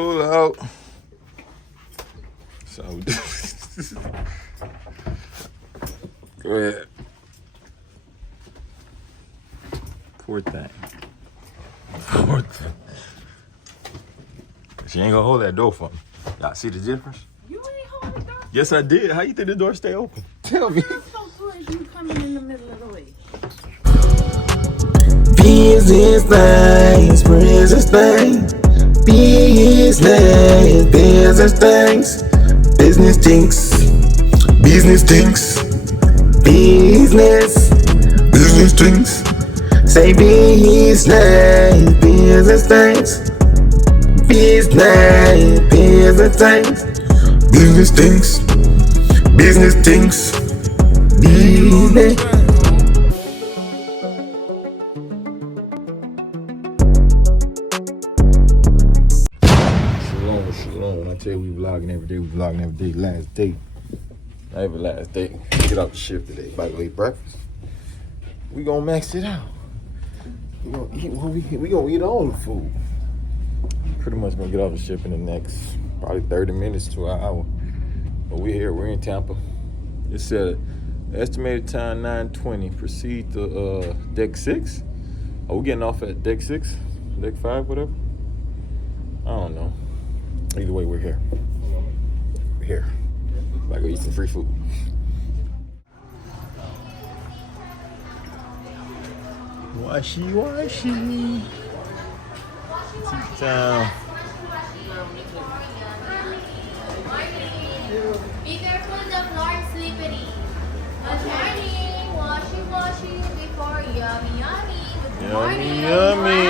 Pull out. So go ahead. Poor thing. Poor thing. She ain't gonna hold that door for me. Y'all see the difference? You ain't holding the door. Yes, I did. How you think the door stay open? Tell me. I'm so good you coming in the middle of the way. Business things, business things, business things, business things, business things, business things. Say business things, business things, business things, business things, business. Shalom. I tell you, we vlogging every day. Last day. Not even last day. Get off the shift today. About to eat breakfast. We gonna max it out. We gonna eat we gonna eat all the food. Pretty much gonna get off the shift in the next probably 30 minutes to an hour. But we're in Tampa. It said estimated time 9:20. Proceed to deck 6. Are we getting off at deck 6? Deck 5, whatever? I don't know. Either way, we're here. We're here. About to go eat some free food. Washy. Tea-time. Be careful, the floor is slippery. Good morning. Washy before yummy. Good morning. Yummy.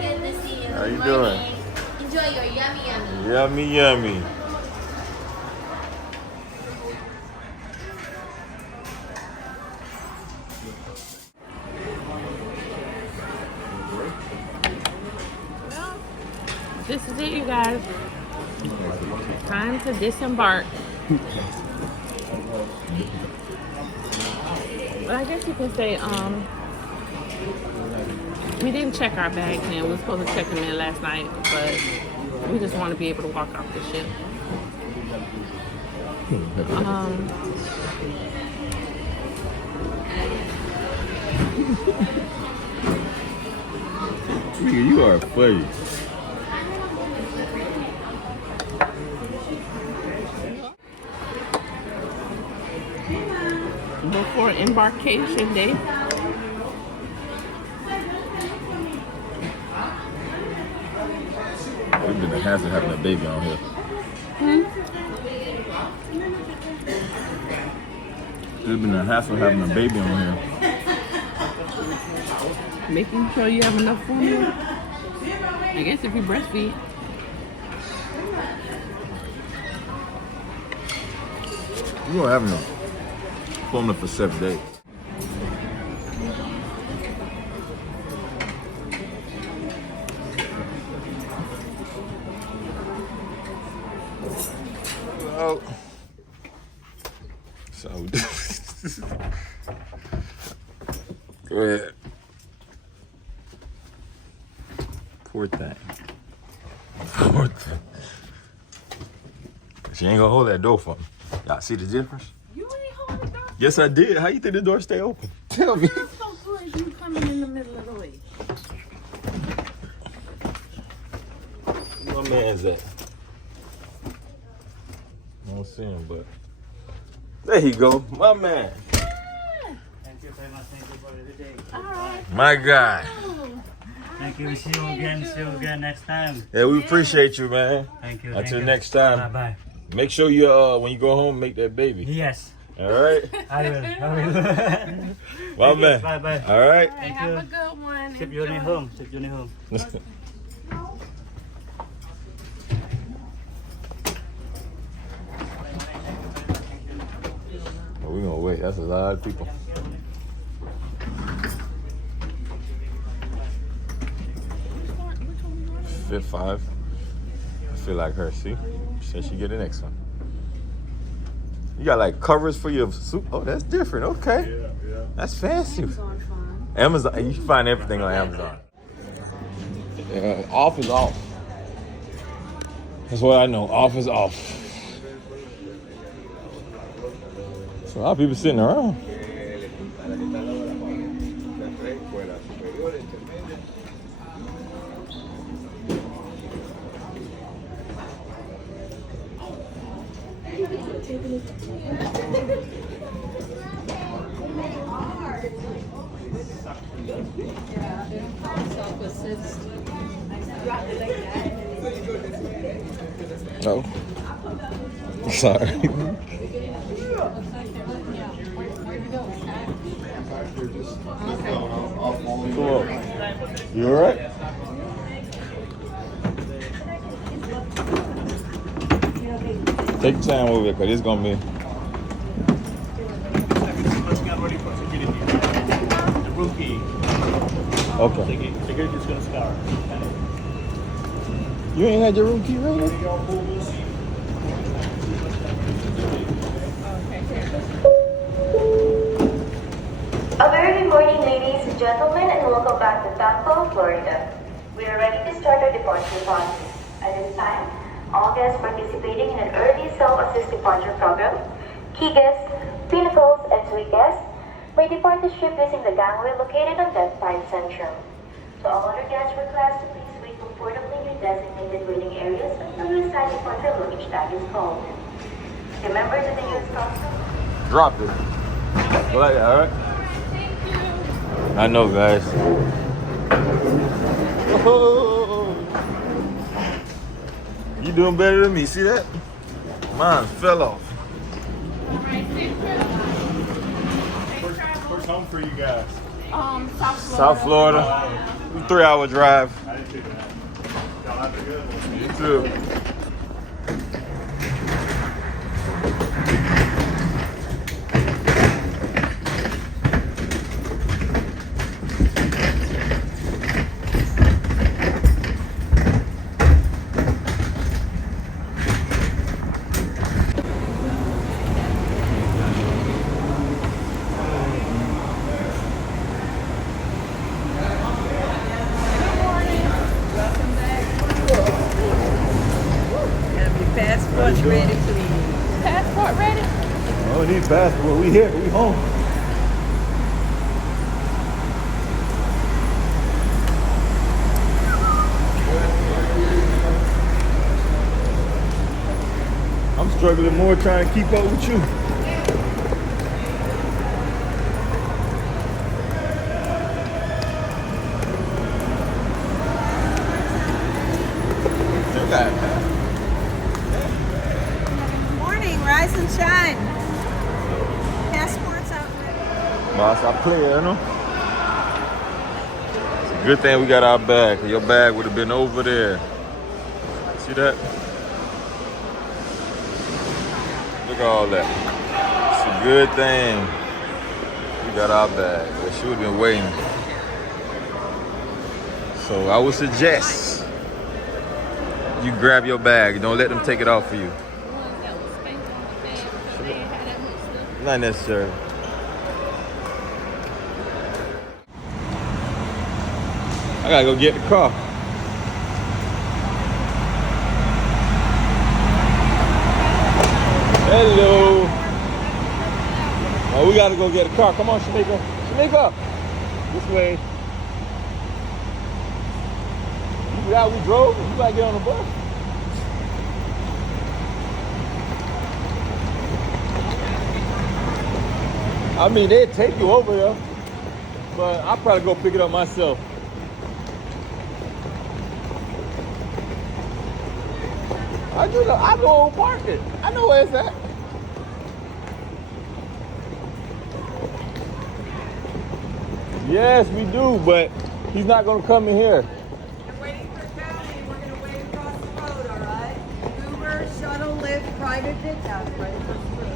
Good to see you. How you Good doing? morning. Enjoy your yummy. Yummy. This is it, you guys. Time to disembark. But I guess you can say, we didn't check our bags in. We were supposed to check them in last night, but we just want to be able to walk off the ship. You are funny. Before embarkation day. We've been the hassle having a baby on here. It's been a hassle having a baby on here. Making sure you have enough formula. I guess if you breastfeed. We're gonna have enough formula for 7 days. Oh. So go ahead. Poor thing. She ain't gonna hold that door for me. Y'all see the difference? You ain't holding the door. Yes, I did. How you think the door stay open? Tell me. I'm so good you coming in the middle of the way. Where my man's at? I don't see him, but there he go. My man. Thank you very much. Thank you for the day. All right. My guy. Thank you. See you again next time. Yeah, we appreciate you, man. Thank you. Until next time. Bye. Make sure you when you go home, make that baby. Yes, All right? I will. My man. Bye. All right? All right, have a good one. Ship you home. Well, we're gonna wait. That's a lot of people. Fifth 5. I feel like her. See? Said she get the next one. You got like covers for your soup. Oh, that's different. Okay. Yeah. That's fancy. Amazon. You can find everything on Amazon. Off is off. That's what I know. Off is off. So a lot of people sitting around. Oh, sorry. Cool. You all right? Take your time over it, cause it's gonna be. The rookie. Okay. Security's gonna start. You ain't had your room key ready? A very good morning, ladies and gentlemen, and welcome back to Tampa, Florida. We are ready to start our departure process. At this time, all guests participating in an early self-assist departure program, key guests, pinnacles, and suite guests, may depart the ship using the gangway located on deck 5 Central. To all other guests, request to please wait comfortably in your designated waiting areas until your assigned departure luggage tag is called. Remember to take your stops. Dropped it. Like that, all right? I know, guys. Oh, you doing better than me. See that? Mine fell off. Where's home for you guys? South Florida. South Florida. 3-hour drive. I didn't do that. Y'all have a good one. You too. Passport's ready, please. Passport ready? Oh, we need passport. We here. We home. I'm struggling more trying to keep up with you. Morning, rise and shine. Passports out ready. Boss, I play, you know? It's a good thing we got our bag. 'Cause your bag would have been over there. See that? Look at all that. It's a good thing we got our bag. She would have been waiting. So I would suggest you grab your bag. Don't let them take it off for you. Not necessary. I gotta go get the car. Hello. Oh, we gotta go get a car. Come on, Shamika. Shamika. This way. You forgot we drove? You gotta get on the bus. I mean, they'd take you over there, but I'll probably go pick it up myself. I go park it. I know where it's at. Yes, we do, but he's not gonna come in here. I'm waiting for County. We're going to wait across the road, all right? Uber, shuttle, Lyft, private ditch house, right across the road.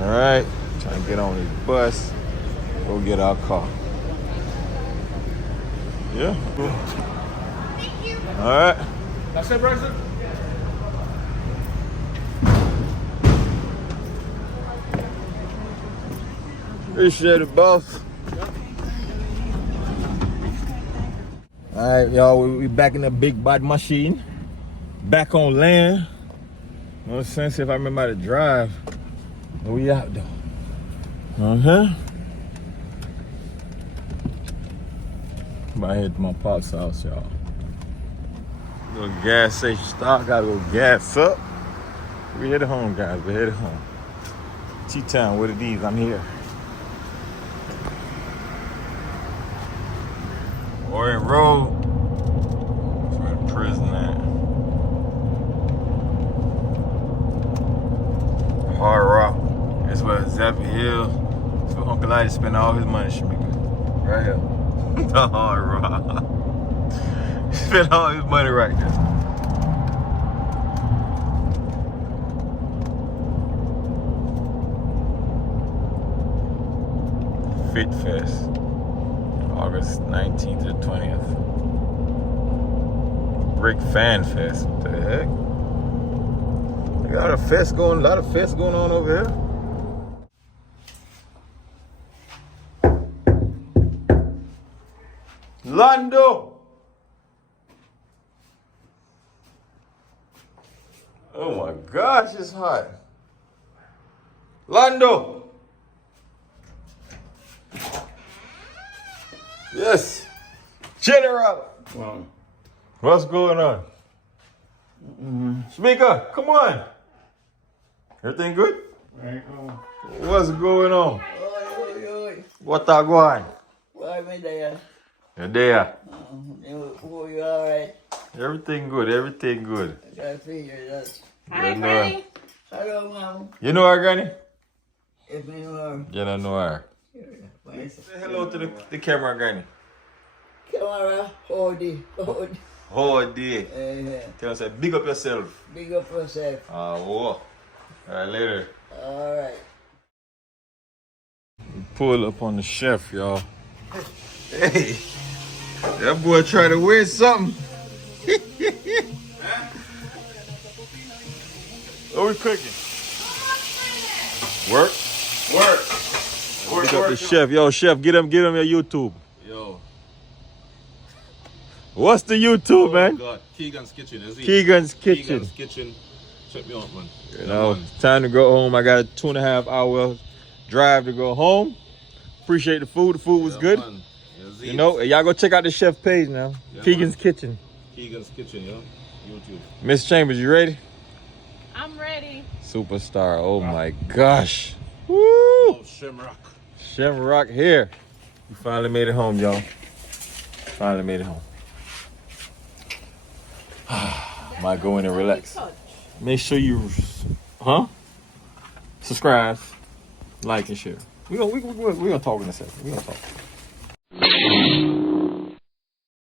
All right, trying to get on this bus, go get our car. Yeah, cool. Thank you. All right. That's it, Bryson? Appreciate it, boss. All right, y'all, we back in the big body machine. Back on land. No sense if I remember how to drive. But we out though. Uh-huh. About to head to my pop's house, y'all. Little gas station stop, gotta go gas up. We headed home, guys, we headed home. T-Town, what it is, I'm here. Orient Road. That's where the prison at. Hard Rock. That's where Zappy Hill. That's where Uncle Lighty spent all his money, Shamika. Right here. The Hard Rock. Spent all his money right there. Fit Fest. August 19th to 20th. Brick Fan Fest. What the heck? We got a lot of fests going on over here. Lando! Oh my gosh, it's hot. Lando! Yes! General! Wow. What's going on? Speaker, come on! Everything good? Right. What's going on? Oi. What are going? Why me there? You're there. You alright? Everything good, everything good. I gotta figure that. Hi, You know Granny. Hello, Mom. You know her, Granny? If you know, You don't know her. where's Say hello to the camera, Granny. camera? Hold it. Oh, dear. Tell us, big up yourself. Big up yourself. Whoa. Alright, later. Alright. Pull up on the chef, y'all. Hey, that boy trying to win something. What we cooking? Work? Pick up the chef. Yo, chef, get him your YouTube. Yo. What's the YouTube, man? God, Keegan's Kitchen, is it? Keegan's Kitchen. Keegan's Kitchen. Check me out, man. You know, time to go home. I got a 2.5 hour drive to go home. Appreciate the food. The food was good. Man. Is You it? know, y'all go check out the chef page now. Yeah, Keegan's man. Kitchen. Keegan's Kitchen, yo. YouTube. Miss Chambers, you ready? I'm ready. Superstar. Oh my gosh. Woo! Oh, Shamrock. Shamrock here. We finally made it home, y'all. Finally made it home. Might go in and relax. Make sure you, subscribe, like, and share. We're gonna talk in a second. We're gonna talk.